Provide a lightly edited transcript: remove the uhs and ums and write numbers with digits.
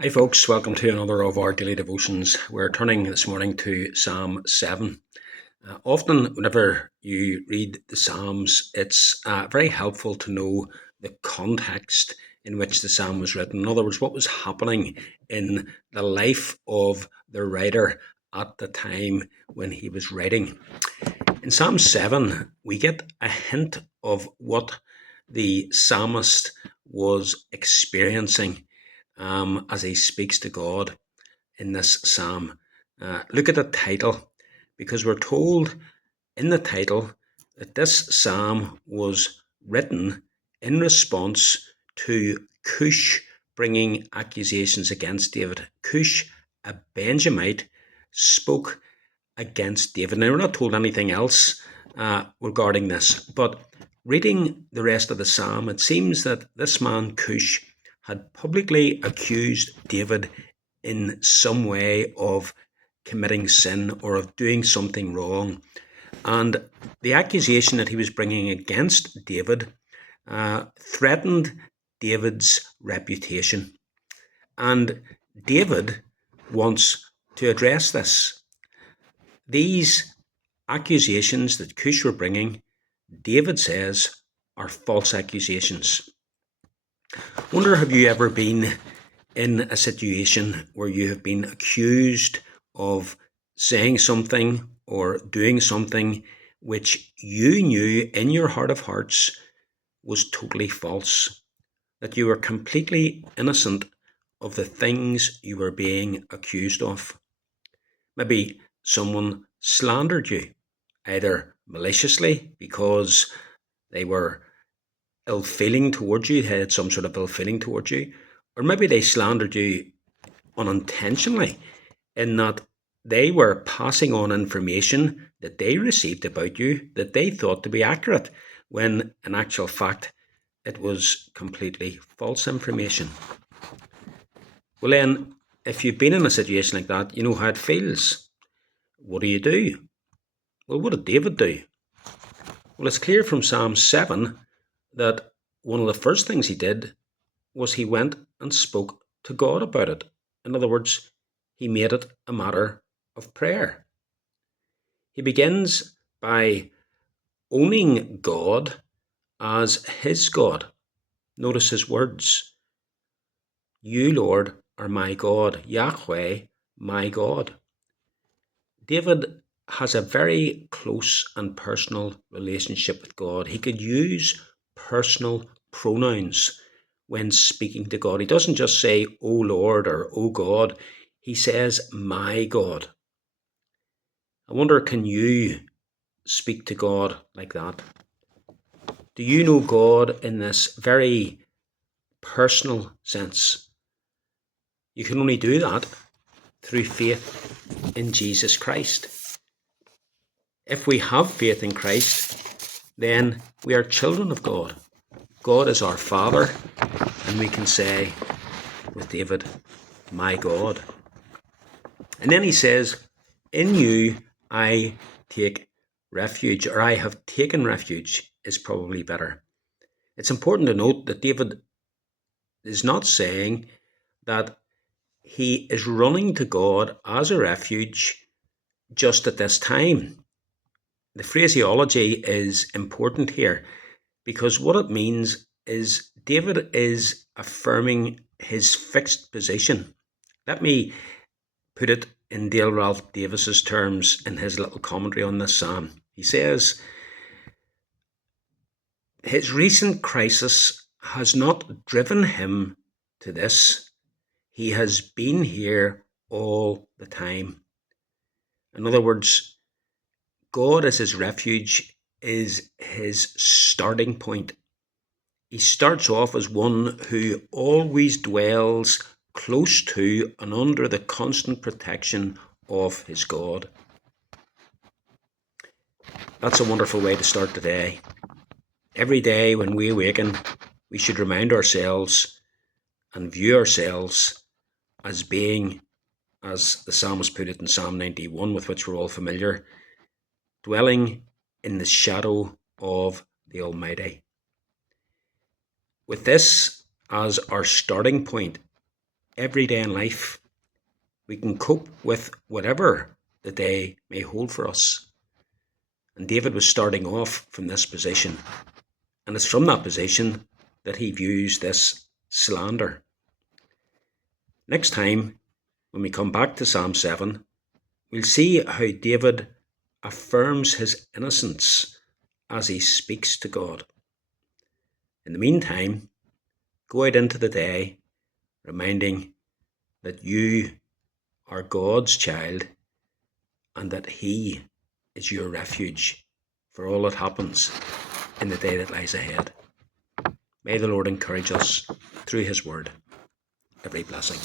Hi, folks. Welcome to another of our daily devotions. We're turning this morning to Psalm 7. Often, whenever you read the Psalms, it's very helpful to know the context in which the Psalm was written. In other words, what was happening in the life of the writer at the time when he was writing. In Psalm 7, we get a hint of what the psalmist was experiencing as he speaks to God in this psalm. Look at the title, because we're told in the title that this psalm was written in response to Cush bringing accusations against David. Cush, a Benjamite, spoke against David. Now, we're not told anything else regarding this, but reading the rest of the psalm, it seems that this man, Cush, had publicly accused David in some way of committing sin or of doing something wrong. And the accusation that he was bringing against David threatened David's reputation. And David wants to address this. These accusations that Cush were bringing, David says, are false accusations. I wonder, have you ever been in a situation where you have been accused of saying something or doing something which you knew in your heart of hearts was totally false, that you were completely innocent of the things you were being accused of? Maybe someone slandered you, either maliciously because they were ill feeling towards you, had some sort of ill feeling towards you, or maybe they slandered you unintentionally in that they were passing on information that they received about you that they thought to be accurate, when in actual fact it was completely false information. Well, then, if you've been in a situation like that, you know how it feels. What do? Well, what did David do? Well, it's clear from Psalm 7 that one of the first things he did was he went and spoke to God about it. In other words, he made it a matter of prayer. He begins by owning God as his God. Notice his words. You, Lord, are my God, Yahweh, my God. David has a very close and personal relationship with God. He could use personal pronouns when speaking to God. He doesn't just say, "O Lord," or "O God." He says, "My God." I wonder, can you speak to God like that? Do you know God in this very personal sense? You can only do that through faith in Jesus Christ. If we have faith in Christ, then we are children of God. God is our Father, and we can say with David, "My God." And then he says, "In you I take refuge," or "I have taken refuge," is probably better. It's important to note that David is not saying that he is running to God as a refuge just at this time. The phraseology is important here, because what it means is David is affirming his fixed position. Let me put it in Dale Ralph Davis's terms in his little commentary on this psalm. He says, his recent crisis has not driven him to this. He has been here all the time. In other words, God as his refuge is his starting point. He starts off as one who always dwells close to and under the constant protection of his God. That's a wonderful way to start the day. Every day when we awaken, we should remind ourselves and view ourselves as being, as the psalmist put it in Psalm 91, with which we're all familiar, dwelling in the shadow of the Almighty. With this as our starting point, every day in life. We can cope with whatever the day may hold for us. And David was starting off from this position. And it's from that position that he views this slander. Next time, when we come back to Psalm 7, we'll see how David affirms his innocence as he speaks to God. In the meantime, go out into the day reminding that you are God's child and that He is your refuge for all that happens in the day that lies ahead. May the Lord encourage us through His word. Every blessing.